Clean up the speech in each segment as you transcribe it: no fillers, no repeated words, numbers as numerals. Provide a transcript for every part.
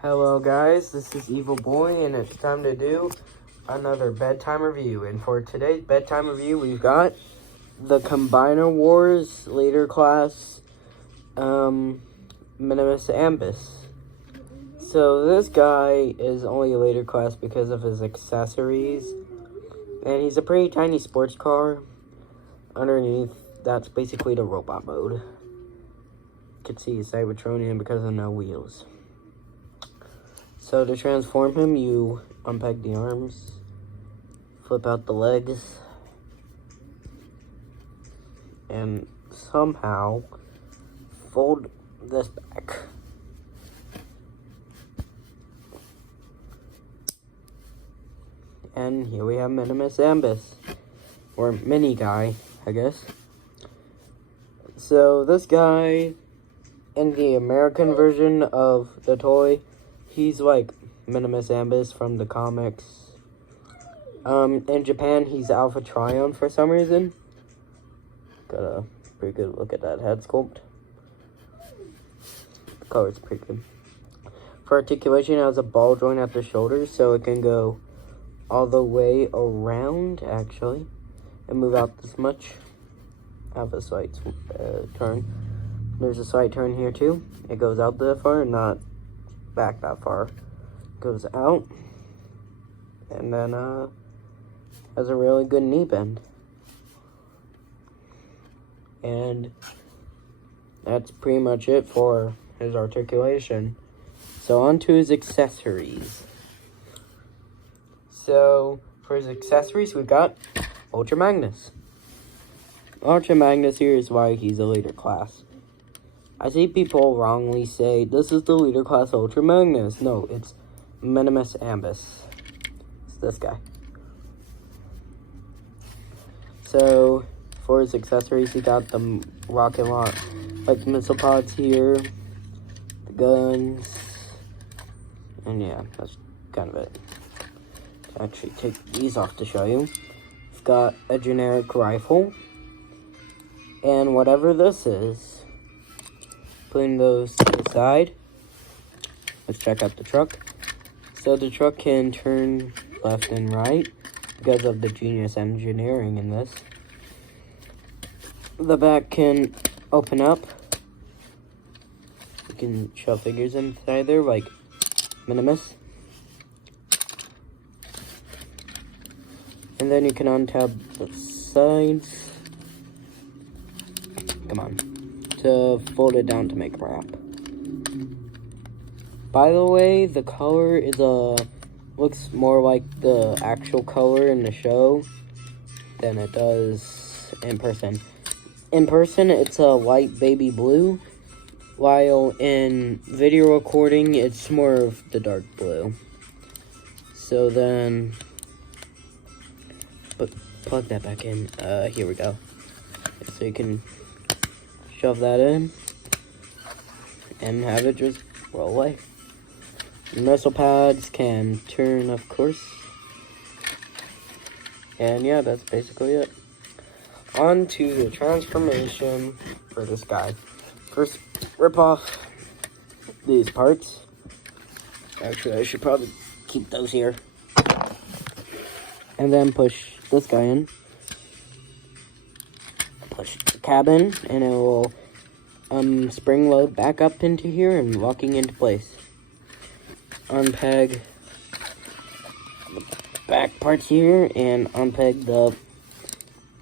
Hello guys, this is Evil Boy and it's time to do another bedtime review. And for today's bedtime review, we've got the Combiner Wars Leader Class Minimus Ambis. So this guy is only a later class because of his accessories. And he's a pretty tiny sports car. Underneath, that's basically the robot mode. You can see he's Cybertronian because of no wheels. So to transform him, you unpeg the arms, flip out the legs, and somehow fold this back. And here we have Minimus Ambis, or Mini Guy, I guess. So this guy, in the American version of the toy, he's like Minimus Ambis from the comics. In Japan, he's Alpha Trion for some reason. Got a pretty good look at that head sculpt. The color's pretty good. For articulation, it has a ball joint at the shoulders, so it can go all the way around, actually, and move out this much. Have a slight turn. There's a slight turn here, too. It goes out that far, not back that far. Goes out, and then has a really good knee bend. And that's pretty much it for his articulation. So on to his accessories. So for his accessories, we've got Ultra Magnus. Ultra Magnus here is why he's a leader class. I see people wrongly say, this is the leader class Ultra Magnus. No, it's Minimus Ambis. It's this guy. So, for his accessories, he got the rocket launch, like missile pods here, the guns, and yeah, that's kind of it. Actually, take these off to show you. He's got a generic rifle, and whatever this is. Putting those to the side. Let's check out the truck. So the truck can turn left and right because of the genius engineering in this. The back can open up. You can shove figures inside there like Minimus. And then you can untab the sides. Come on. To fold it down to make a wrap. By the way, the color is looks more like the actual color in the show than it does in person. In person, it's a light baby blue, while in video recording, it's more of the dark blue. So then, plug that back in. Here we go. So you can shove that in and have it just roll away. The missile pads can turn, of course. And yeah, that's basically it. On to the transformation for this guy. First, rip off these parts. Actually, I should probably keep those here. And then push this guy in. Push the cabin, and it will spring load back up into here and locking into place. Unpeg the back parts here and unpeg the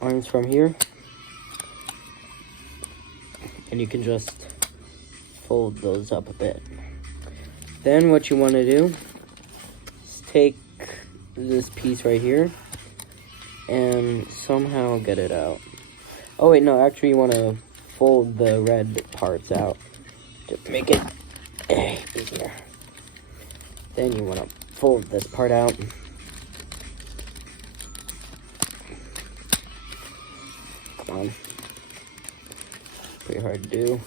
arms from here. And you can just fold those up a bit. Then what you want to do is take this piece right here and somehow get it out. Oh wait, no, actually you want to fold the red parts out to make it easier. Then you want to fold this part out. Come on. Pretty hard to do.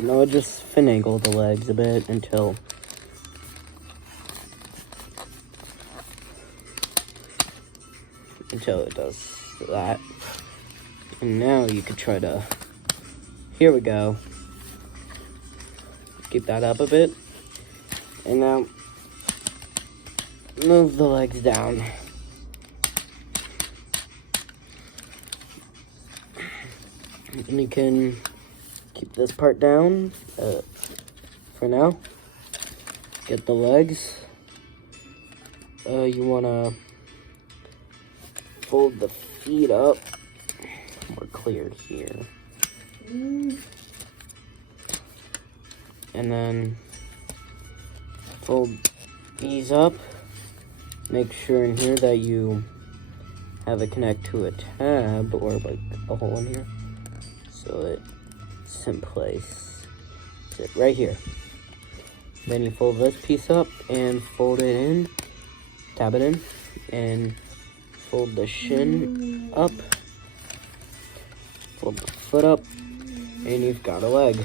No, just finagle the legs a bit until it does that. And now you could try to here we go. Keep that up a bit. And now, move the legs down. And you can keep this part down for now. Get the legs. You want to fold the feet up. More clear here. And then fold these up. Make sure in here that you have it connect to a tab or like a hole in here. So it's in place. Sit right here. Then you fold this piece up and fold it in, tab it in, and fold the shin up, fold the foot up, and you've got a leg.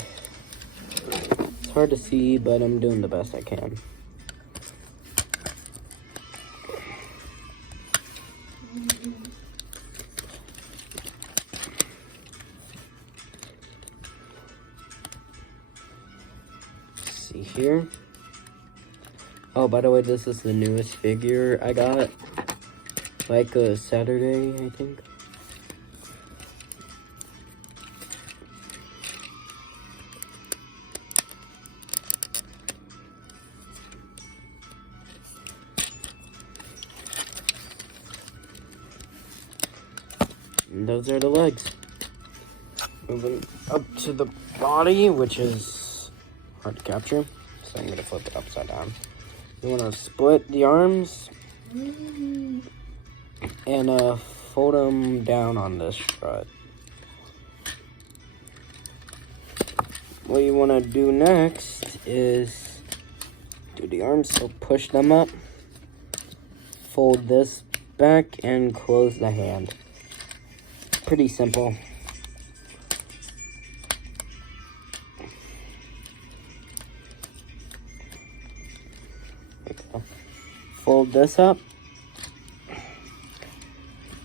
It's hard to see, but I'm doing the best I can. See here. Oh, by the way, this is the newest figure I got. Like a Saturday, I think. And those are the legs. Moving up to the body, which is hard to capture, so I'm going to flip it upside down. You want to split the arms and fold them down on this strut. What you want to do next is do the arms, so push them up, fold this back, and close the hand. Pretty simple. Fold this up,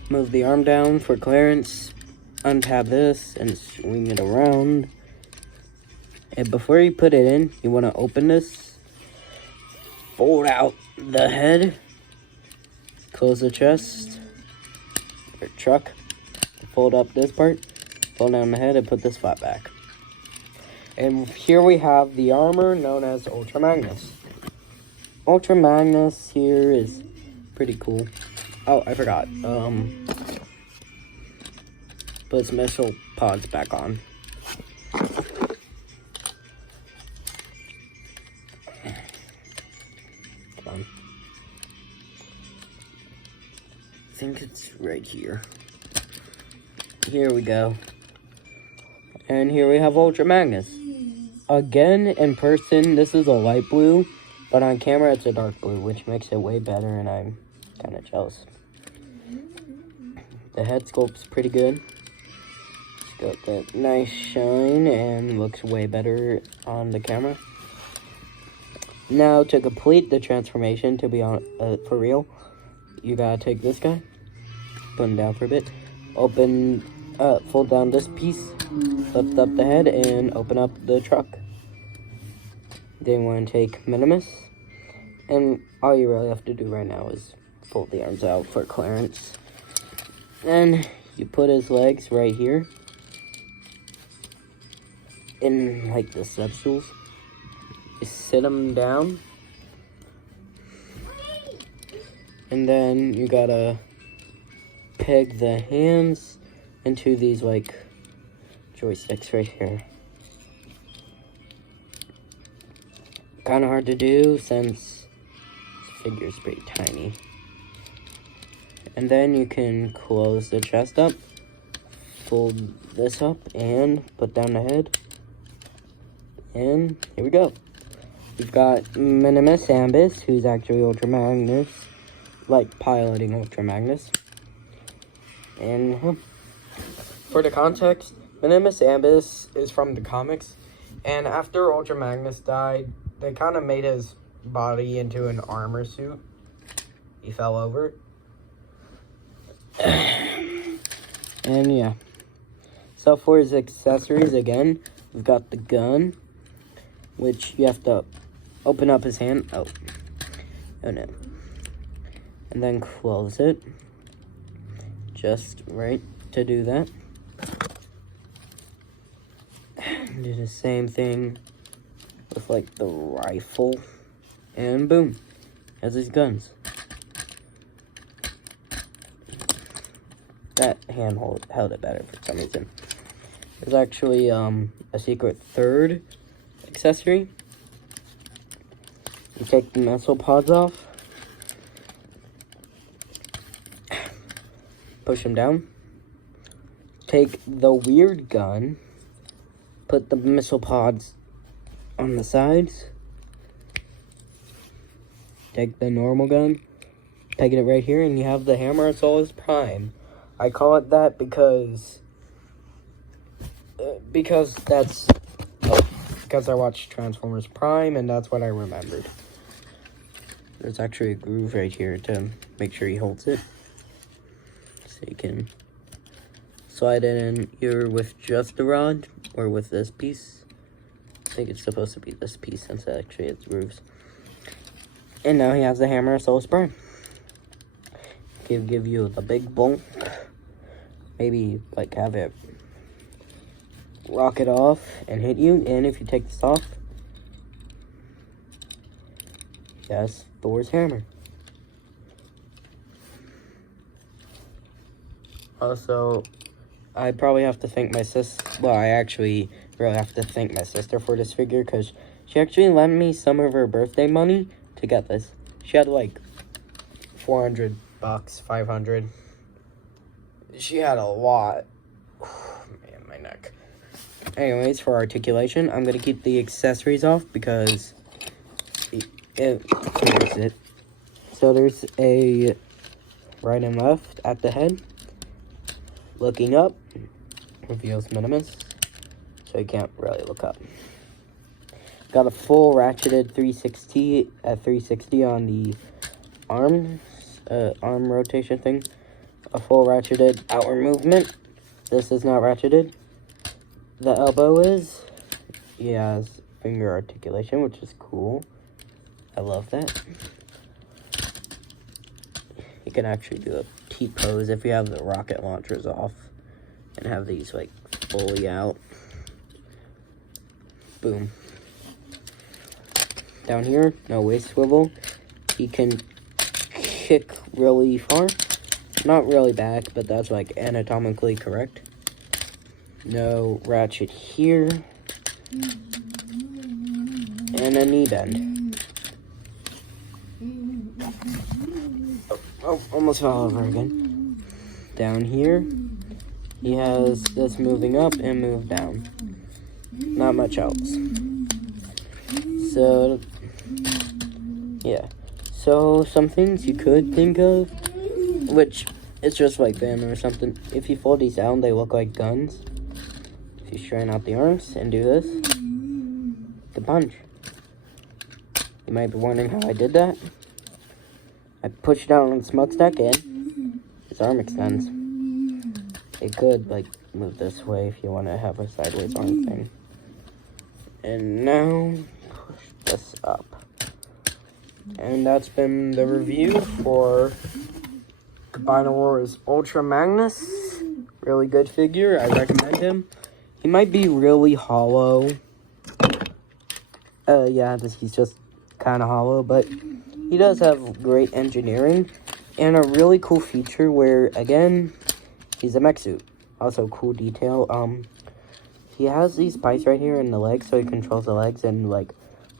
move the arm down for clearance, untab this and swing it around. And before you put it in, you want to open this, fold out the head, close the chest, or truck, fold up this part, fold down the head, and put this flat back. And here we have the armor known as Ultra Magnus. Ultra Magnus here is pretty cool. Oh, I forgot. Put its missile pods back on. Come on. I think it's right here. Here we go. And here we have Ultra Magnus. Again, in person, this is a light blue. But on camera, it's a dark blue, which makes it way better, and I'm kind of jealous. The head sculpt's pretty good. It's got that nice shine and looks way better on the camera. Now, to complete the transformation, to be on for real, you gotta take this guy, put him down for a bit, fold down this piece, lift up the head, and open up the truck. Then you want to take minimus, and all you really have to do right now is fold the arms out for clearance. Then you put his legs right here in like the step stools. You sit them down, and then you gotta peg the hands into these like joysticks right here. Kind of hard to do since this figure is pretty tiny. And then you can close the chest up, fold this up, and put down the head. And here we go. We've got Minimus Ambis, who's actually Ultra Magnus, like piloting Ultra Magnus. And for the context, Minimus Ambis is from the comics, and after Ultra Magnus died, they kind of made his body into an armor suit. He fell over. And yeah. So for his accessories, again, we've got the gun, which you have to open up his hand. Oh no. And then close it. Just right to do that. Do the same thing with like the rifle. And boom. Has his guns. That hand held it better for some reason. There's actually a secret third accessory. You take the missile pods off, push them down, take the weird gun, put the missile pods on the sides, take the normal gun, peg it right here, and you have the Hammer Assault Prime. I call it that because I watched Transformers Prime, and that's what I remembered. There's actually a groove right here to make sure he holds it, so you can slide it in either with just the rod or with this piece. I think it's supposed to be this piece since it actually has grooves. And now he has the Hammer Assault Prime. Give you the big bolt. Maybe like have it rocket off and hit you. And if you take this off, yes, Thor's hammer. Also, I probably have to thank my sis. Well, I actually really have to thank my sister for this figure because she actually lent me some of her birthday money to get this. She had like $400, 500. She had a lot. Man, my neck. Anyways, for articulation, I'm going to keep the accessories off because it. So there's a right and left at the head. Looking up reveals minimus, so you can't really look up. Got a full ratcheted 360 at 360 on the arm rotation thing. A full ratcheted outward movement. This is not ratcheted. The elbow is. He has finger articulation, which is cool. I love that. You can actually do a T-pose if you have the rocket launchers off and have these like fully out. Boom. Down here, no waist swivel. He can kick really far. Not really back, but that's like anatomically correct. No ratchet here. And a knee bend. Oh, almost fell over again. Down here, he has this moving up and move down. Not much else. So, yeah. So, some things you could think of, which it's just like them or something. If you fold these down, they look like guns. If you straighten out the arms and do this, the punch. You might be wondering how I did that. I pushed down on the smokestack and his arm extends. It could like move this way if you want to have a sideways arm thing. And now push this up. And that's been the review for Combiner Wars Ultra Magnus. Really good figure. I recommend him. He might be really hollow. Yeah, he's just kind of hollow, but he does have great engineering and a really cool feature where, again, he's a mech suit. Also, cool detail. He has these spikes right here in the legs, so he controls the legs, and like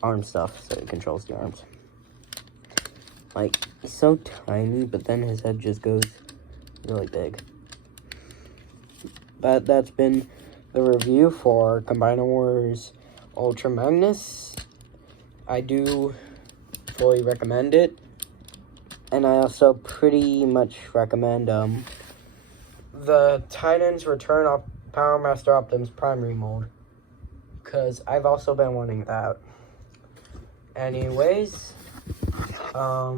arm stuff, so he controls the arms. Like, he's so tiny, but then his head just goes really big. But that's been the review for Combiner Wars Ultra Magnus. I do fully recommend it. And I also pretty much recommend the Titans Return of Power Master Optimus Primary Mold. Because I've also been wanting that. Anyways, what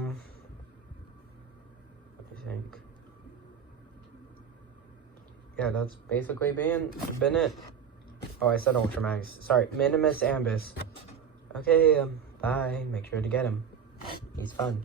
do you think? yeah, that's basically been it. Oh, I said Ultramax. Sorry, Minimus Ambis. Okay, bye. Make sure to get him. He's fun.